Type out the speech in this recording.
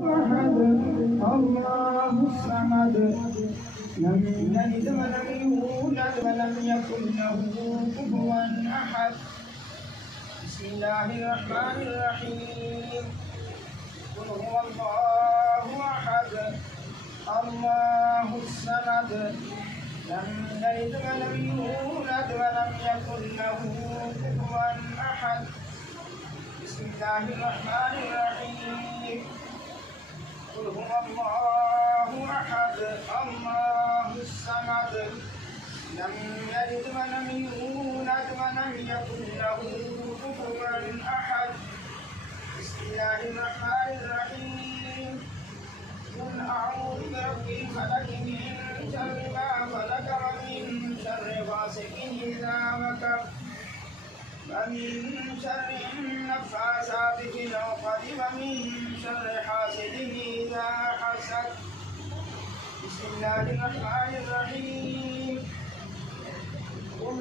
أحد الله الصمد لم يلد ولم يولد ولم يكن له كفوا أحد. بسم الله الرحمن الرحيم. قل هو الله أحد الله الصمد لم يلد ولم يولد ولم يكن له كفوا أحد. بسم الله الرحمن الرحيم. قل هو الله أحد الله الصمد لم يلد ولم يولد ولم يكن له كفوا أحد. بسم الله الرحمن الرحيم. قل أعوذ برب الفلق من شر ما خلق ومن شر غاسق إذا وقب ومن شر النفاثات في العقد ومن شر حاسد إذا حسد. بسم الله الرحمن الرحيم. قل